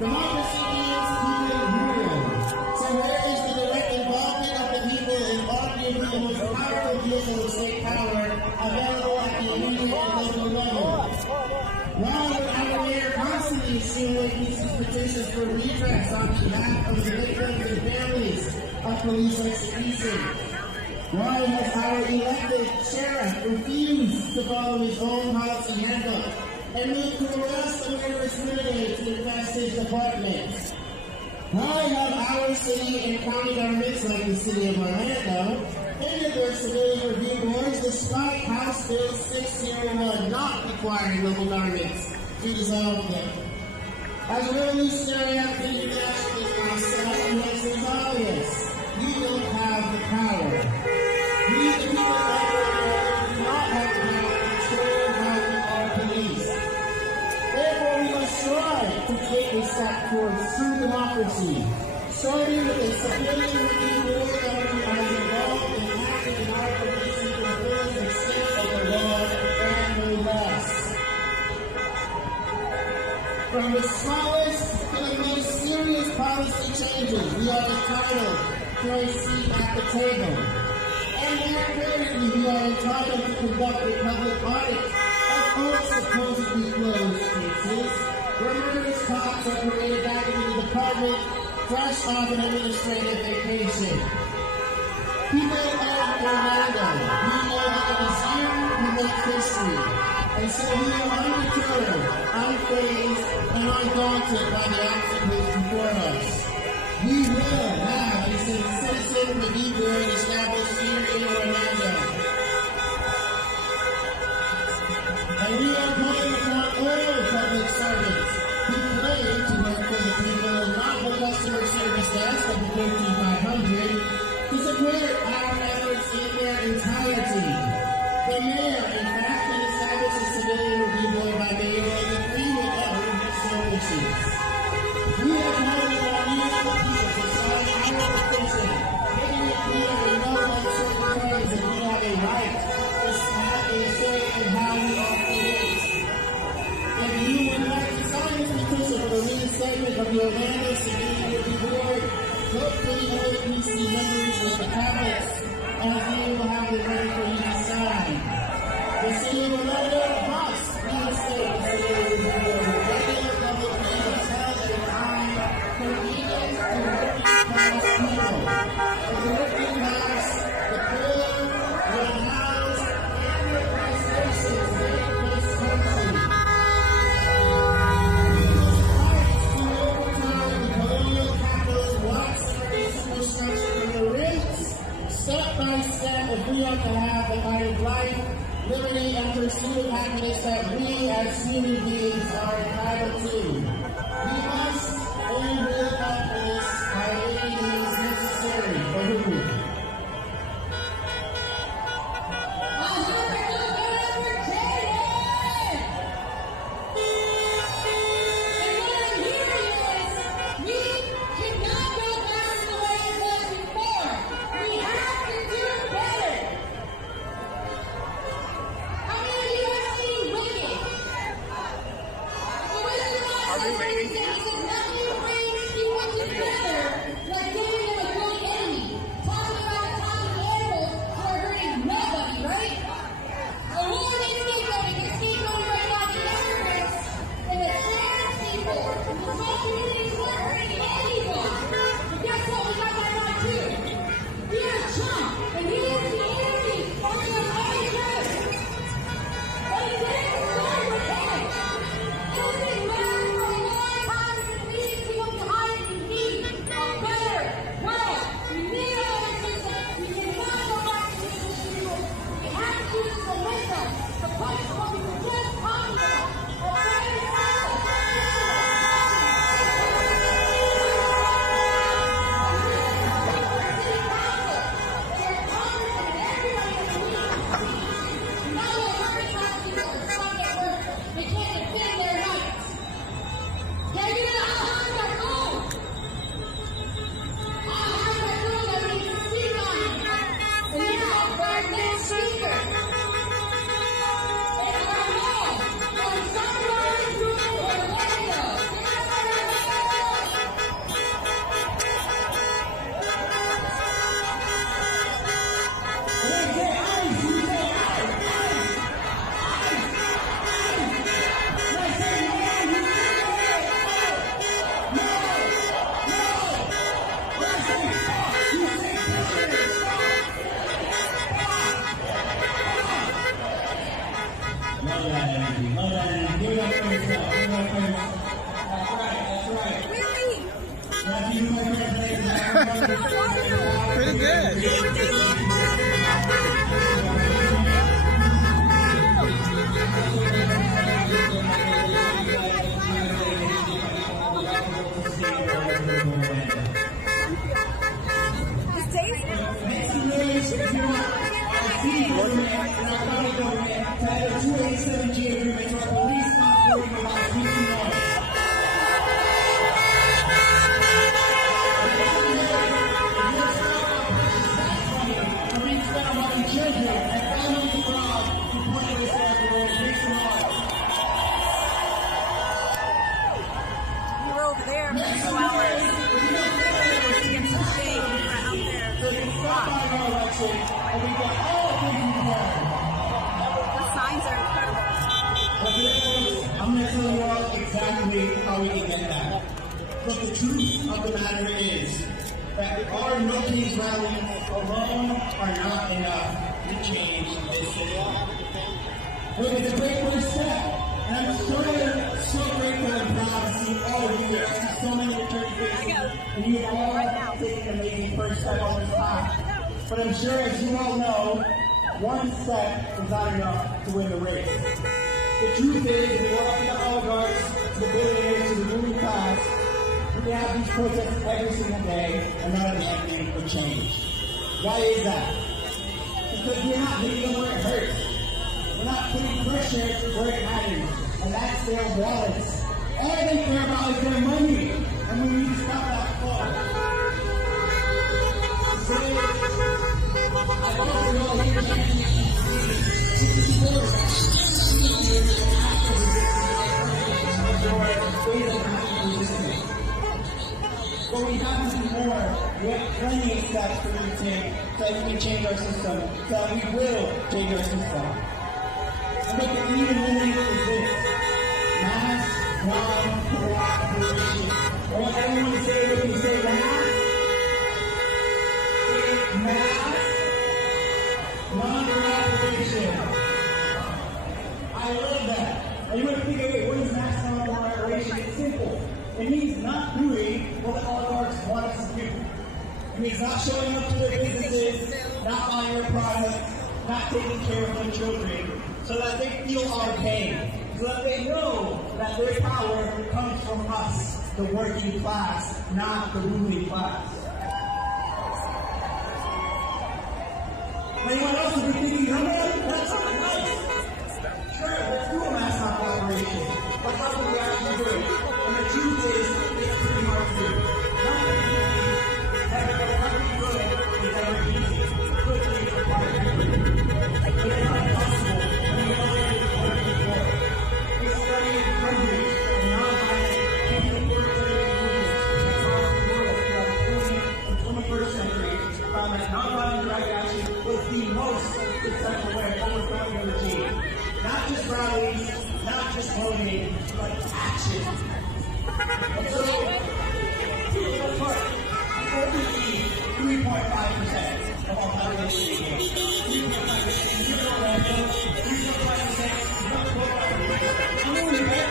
Democracy means keeping it real. So where is the direct involvement of the people in arguing the most powerful vehicle of state power available at the immediate and local level? Why would our mayor constantly insinuate these petitions for redress on behalf of the victims and families of police execution? Why has our elected sheriff refused to follow his own policy handbook and moved to arrest the murderous renegade to infest his department? Why have our city and county governments, like the city of Orlando, ended their civilian review boards despite House Bill 601 not requiring local governments to dissolve them? As a revolutionary activity nationalist myself, the message is obvious. You don't have the power. We, the people of Orlando, do not have the power to control how we are policed. Therefore, we must strive to take a step towards true democracy, starting with a civilian review board that will be as involved in acting in our policing to fulfill the extent of the law and no less. From the smallest to the most serious policy changes, we are entitled to a seat at the table. And more critically, we are entitled to conduct a public audit of all supposedly closed cases, where murderous cops are paraded back into the department, fresh off an administrative vacation. People of Orlando, we know that it is you who make history, and so we are undeterred, unfazed, and undaunted by the obstacles before us. We will have a citizen review board established here in Orlando. And we are calling upon all public servants who claim to work for the people and not the customer service desk of the 14500 to support our efforts in their entirety. The mayor, in fact, can establish a civilian review board by mayor and agree with other so wishes. We are calling on you, the people, to sign our petition, making it clear in no uncertain terms that we have a right to have a say in how we are policed. If you would like to sign this petition for the reinstatement of the Orlando Civilian Review Board, look for the OPC members with the tablets, as they will have it ready for you to sign. The city of Orlando must reinstate the Civilian Review Board with regular public meetings held at a time convenient to the working class people. For the working class, the poor, the unhoused, and the oppressed nations make this country. Step by step, if we are to have the kind of life, liberty, and pursuit of happiness that we as human beings are entitled to. We must and will help this by any means necessary for who? Are we waiting? we want our city government and our county government to have a 287G agreement so our police not worrying about missing noise. Children and families abroad who point this out to those missing noise. We were over there for 2 hours. To get some shade, we were out there. So you stop by our election and we get all things we want. The signs are incredible. But today, I'm going to tell you all exactly how we can get that. But the truth of the matter is that our No Kings rallies alone are not enough to change this city. Look, it's a great first step. And I'm so grateful and proud to see all of you. I see so many returning faces. And you have all taken an amazing first step on this path. But I'm sure, as you all know, one step is not enough to win the race. The truth is, we walk from the oligarchs to the billionaires to the ruling class. We have these protests every single day, and none of them anything for change. Why is that? Because we're not hitting them where it hurts. We're not putting pressure where it matters, and that's their wallets. All they care about is their money, and we need to stop that flow. So, I want you all here to but we have to do more. We have plenty of steps for you to take so that we can change our system, so that we will change our system. And what the even meaning is this: mass non-cooperation. I want everyone to say what you say mass. Say mass non-cooperation. I love that. And you might think, okay, what is mass non-cooperation? It's simple. It means not doing what the oligarchs want us to do. It means not showing up to their businesses, not buying their products, not taking care of their children, so that they feel our pain, so that they know that their power comes from us, the working class, not the ruling class. Anyone else would be thinking, that's not nice. Sure, let's do a mass non-cooperation, but how do we actually do it? And the truth is, it's pretty hard to do. Nothing easy. Everything good is never easy. Good things require effort. But it's not impossible when you know that it's working for it. We studied hundreds of non-violent anti-authoritarian movements across the world throughout the 20th and 21st century found that non-violent direct action was the most successful way of overthrowing the regime. Not just rallies, not just voting, but action. So, let's start. Only 3.5% of our population is engaged. 3.5%. You know that, 3.5%. You don't vote by the way. I'm only right.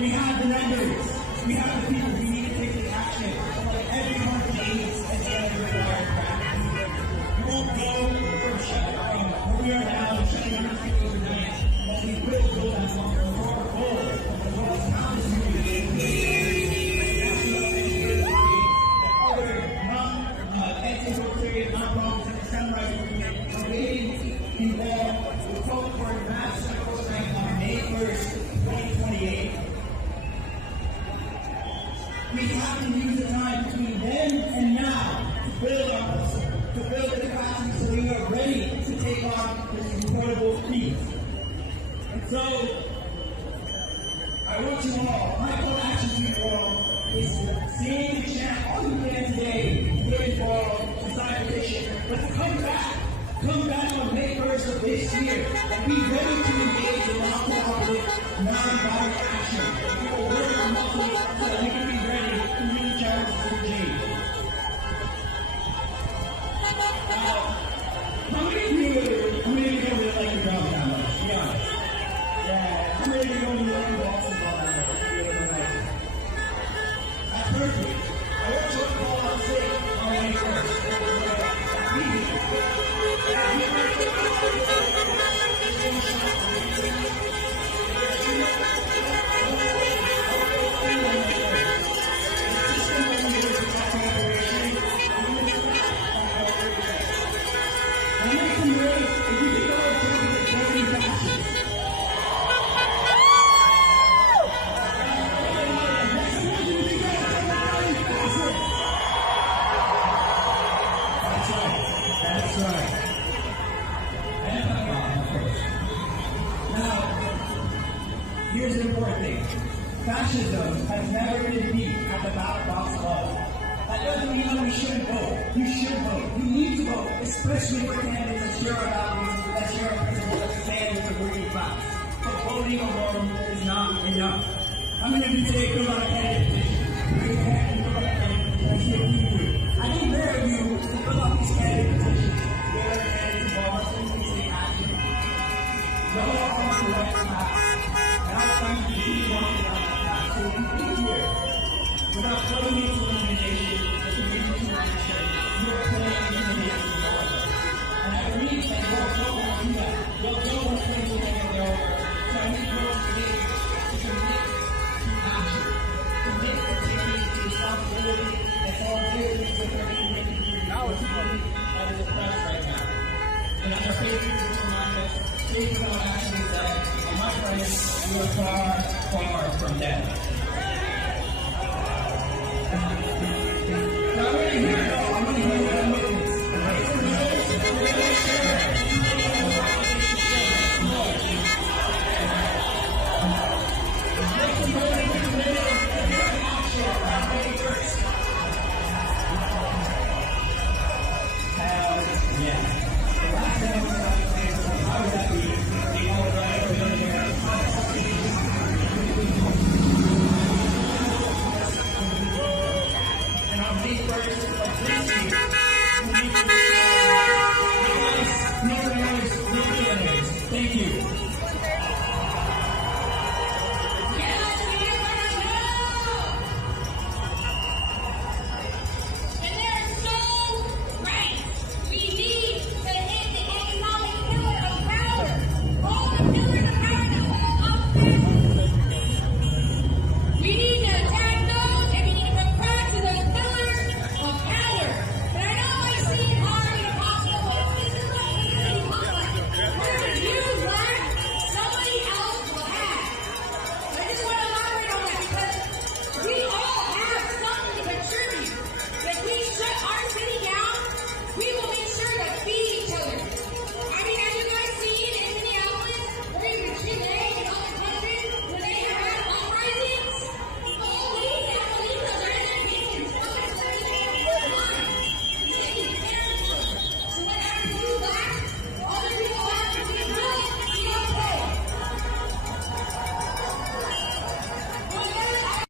We have the numbers. We have the people. We need to take the action. Every country needs a standard required practice. We won't go from where we are now to shutting down people overnight. But we will go that long. Our goal of what is now is other anti-authoritarian non-profits and the Sunrise Movement are getting involved with calling for a mass cycle strike on May 1st, 2028. We have to use the time between then and now to build our muscle, to build the capacity so we are ready to take on this incredible feat. And so, I want you all, my call to action to you all is to sing and chant all you can today, get involved, decide petition, but to come back on May 1st of this year and be ready to engage in non-cooperative, non-violent action. We will work our muscles so that we can be ready to meet the challenge of the regime. Now, how many of you really like your job that much? Be honest. Yeah, how many of you don't like your bosses all that much? That's perfect. I want you to call out sick on May 1st. you should vote. You need to vote, especially for candidates that share our values, that share our principles, that stand with the working class. But voting alone is not enough. I'm going to do today fill out a candidate petition. Raise your hand and fill out a candidate petition. I see a few of you. I need more of you to fill out these candidate petitions. Get our candidates involved. Let's make these take action. Y'all are on the right path. And I'm trying to keep walking down that path. So if you think here, without putting me to elimination, the community to action, you're playing elimination to all of us. And I believe that y'all don't want to do that. Y'all don't want to play elimination to all of us. So I need y'all today to commit to action. Commit to taking responsibility and solidarity with our community. Now it's funny that is oppressed right now. And I'm afraid to remind us, take without action is dead. And my friends, you are far, far from dead. I'm ready to hear it all. I'm ready to hear what I'm witness. And on May 1st of this year,